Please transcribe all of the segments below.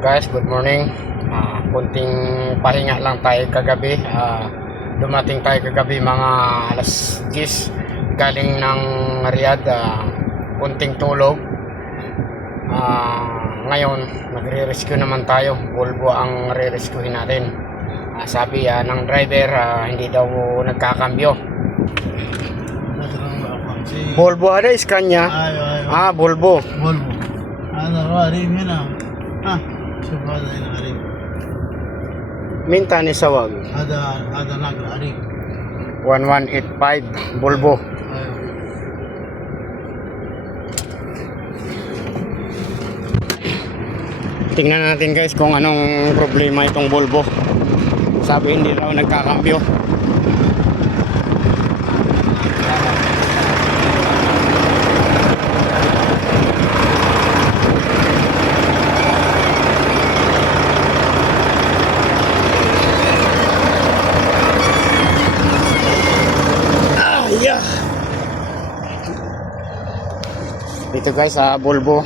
Guys, good morning. Kunting pahinga lang tayo kagabi. Dumating tayo kagabi mga alas 10 galing ng Riyadh. Kunting tulog. Ngayon, nagre-rescue naman tayo. Volvo ang re-rescuehin natin. Sabi ng driver, hindi daw nagkakambyo. Volvo ada Scania. Volvo. Volvo. Ada wari mina. Coba ada yang hari. Minta ni sawag. Ada nagra hari. 1185 Volvo. Tingnan natin guys kung anong problema itong Volvo. Sabi hindi raw nagkakambyo. Dito guys sa Volvo,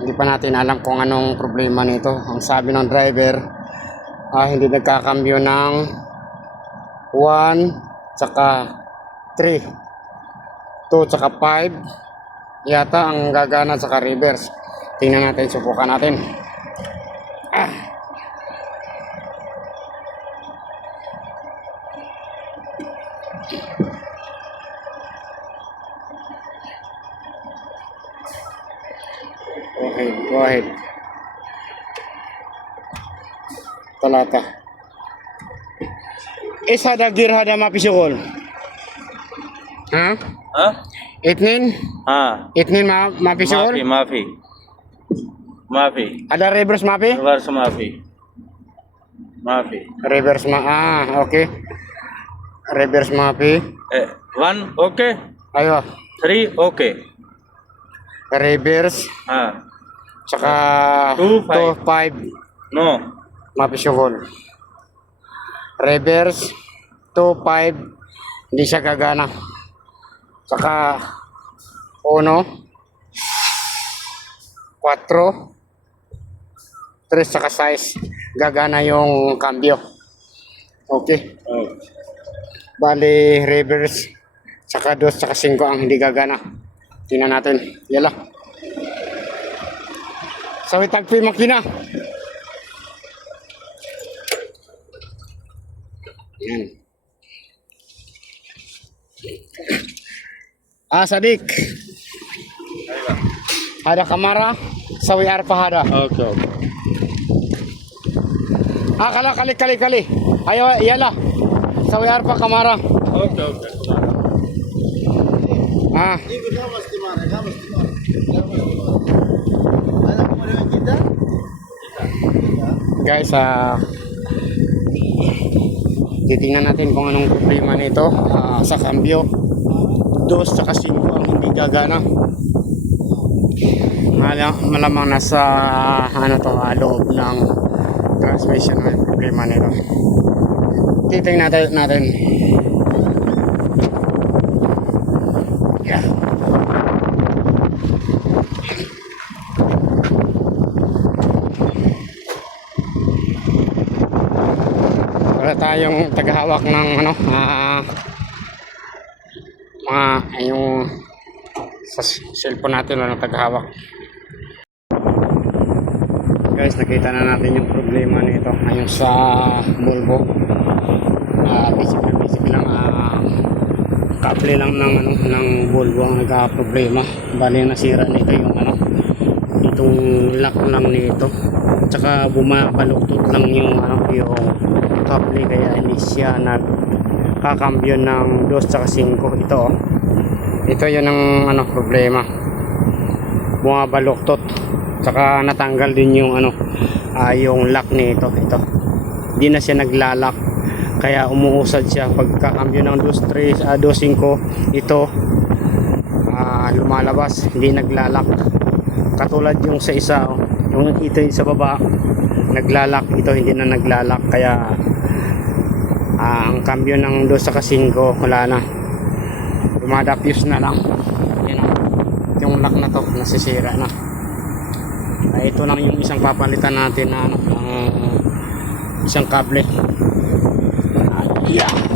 hindi pa natin alam kung anong problema nito. Ang sabi ng driver, hindi nagkakambyo ng 1 tsaka 3, 2 tsaka 5 yata ang gagana tsaka reverse. Tingnan natin, subukan natin. Go ahead. Talata. Isa da gear hada mapisukol. Itnin? Itnin mapisukol? Mafi. Ada reverse mapi? Reverse mafi. Reverse okay. Reverse mapi. 1 okay. Ayo. 3 okay. Reverse. Tsaka 2, 5 No. mapisukol. Reverse 2, 5 hindi siya gagana. Tsaka 1 4 3 tsaka 6 gagana yung cambio. Okay. Bali reverse tsaka 2 tsaka 5 ang hindi gagana. Tingnan natin. Yala. Sawi tagpi makina. Yan. Sadik. Ada kamera, sawi arpa hada. Okay. Kala kali. Ayo iyalah. Sawi arpa kamera. Okay. Guys, titingnan natin kung anong problema nito sa cambio. 2 saka 5 ang hindi gagana. Malamang nasa loob ng transmission may problema nito. Titingnan natin. Yeah. Wala tayong tagahawak ng yung sa cellphone natin walang tagahawak. Guys, nakita na natin yung problema nito ayun sa Volvo. Basic lang kable lang ng Volvo ang nagka-problema. Bali nasira nito yung itong lock lang nito. Tsaka bumabaluktot lang yung yung kable kaya hindi siya nagkakambyo ng 2 tsaka 5. Ito yun ang problema. Bumabaluktot. Tsaka natanggal din yung yung lock nito. Ito. Hindi na siya naglalak. Kaya umuusad siya pagkakambyo ng 2, 3, 2, 5. Ito lumalabas, hindi naglalak. Katulad yung sa isa, yung ito sa baba naglalak, ito hindi na naglalak. Kaya ang kambyo ng 2 sa 5 wala na, dumadapyos na lang. Yan, yung lock na to nasisira na. Ay, ito lang yung isang papalitan natin na ano, isang kable. Yeah.